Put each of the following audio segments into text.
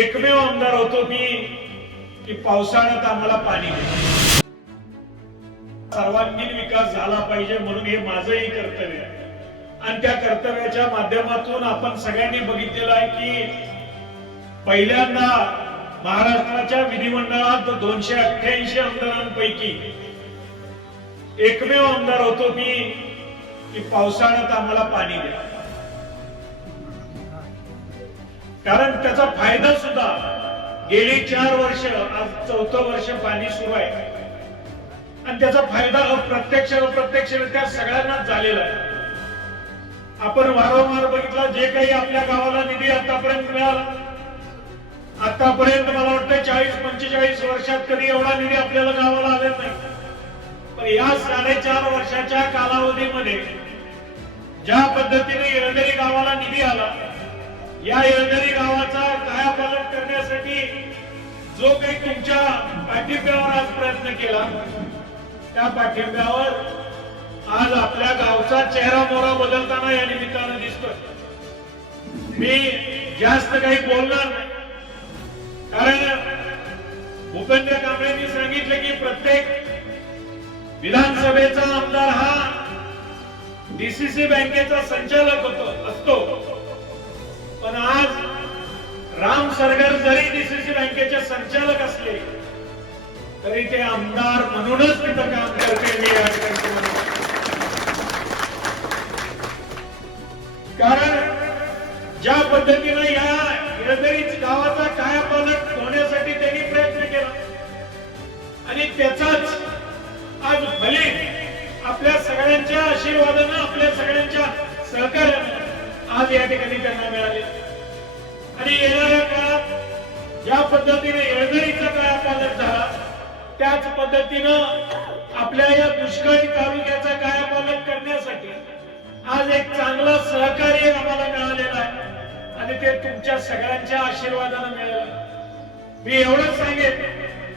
एकमेव आमदार होतो मी की पावसाळ्यात आम्हाला पाणी सर्वांगीण विकास झाला पाहिजे म्हणून हे माझंही कर्तव्य आहे. आणि त्या कर्तव्याच्या माध्यमातून आपण सगळ्यांनी बघितलेलं आहे की पहिल्यांदा महाराष्ट्राच्या विधिमंडळात दोनशे अठ्ठ्याऐंशी आमदारांपैकी एकमेव आमदार होतो मी की पावसाळ्यात आम्हाला पाणी द्या. कारण त्याचा फायदा सुद्धा गेली चार वर्ष आज चौथं वर्ष पाणी सुरू आहे. आणि त्याचा फायदा अप्रत्यक्ष अप्रत्यक्षरित्या सगळ्यांनाच झालेला आहे. आपण वारंवार बघितला जे काही आपल्या गावाला निधी आतापर्यंत मिळाला आतापर्यंत मला वाटतं चाळीस पंचेचाळीस वर्षात कधी एवढा निधी आपल्याला गावाला आलेला नाही. पण या साडेचार वर्षाच्या कालावधीमध्ये ज्या पद्धतीने येळदरी गावाला निधी आला या येळदरी गावाचा कायापालट करण्यासाठी जो काही तुमच्या पाठिंब्यावर आज प्रयत्न केला त्या पाठिंब्यावर आज आपल्या गावचा चेहरा मोहरा बदलताना या निमित्तानं दिसतोय. मी जास्त काही बोलणार नाही. कारण भूपेंद्र कांबळेंनी सांगितलं की प्रत्येक विधानसभेचा आमदार हा डीसीसी बँकेचा संचालक होतो असतो. सरगर जरी डीसीसी बँकेचे संचालक असले तरी ते आमदार म्हणूनच तिथं काम करते मी कारण ज्या पद्धतीनं या येळदरीच गावाचा कायापालट होण्यासाठी त्यांनी प्रयत्न केला. आणि त्याचाच आज भले आपल्या सगळ्यांच्या आशीर्वादानं आपल्या सगळ्यांच्या सहकार्यानं आज या ठिकाणी त्यांना मिळाले. आणि येणाऱ्या ज्या पद्धतीने येळदरीचा कायापालट झाला त्याच पद्धतीनं आपल्या या दुष्काळी तालुक्याचा कायापालट करण्यासाठी आज एक चांगला सहकार्य आम्हाला मिळालेला आहे. आणि ते तुमच्या सगळ्यांच्या आशीर्वादानं मिळालं. मी एवढंच सांगेन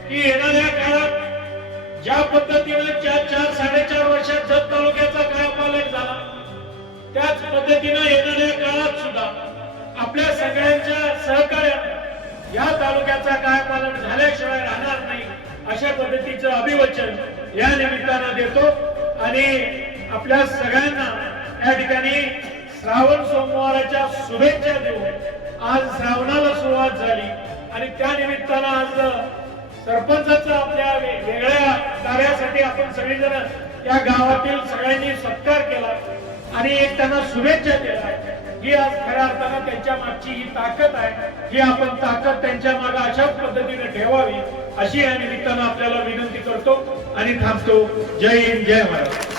की येणाऱ्या काळात ज्या पद्धतीनं चार चार साडेचार वर्षात जत तालुक्याचा कायापालट झाला त्याच पद्धतीनं येणाऱ्या काळात सुद्धा आपल्या सगळ्यांच्या या तालुक्याचा कायापालट झाल्याशिवाय राहणार नाही अशा पद्धतीचं अभिवचन या निमित्तानं देतो. आणि आपल्या सगळ्यांना या ठिकाणी श्रावण सोमवाराच्या शुभेच्छा देऊन आज श्रावणाला सुरुवात झाली. आणि त्या निमित्तानं आज सरपंचाच आपल्या वेगळ्या कार्यासाठी आपण सगळेजण या गावातील सगळ्यांनी सत्कार केला आणि एक त्यांना शुभेच्छा दिल्या. ही आज खऱ्या अर्थानं त्यांच्या मागची ही ताकद आहे. ही आपण ताकद त्यांच्या मागे अशाच पद्धतीने ठेवावी अशी या निमित्तानं आपल्याला विनंती करतो आणि थांबतो. जय हिंद जय महाराष्ट्र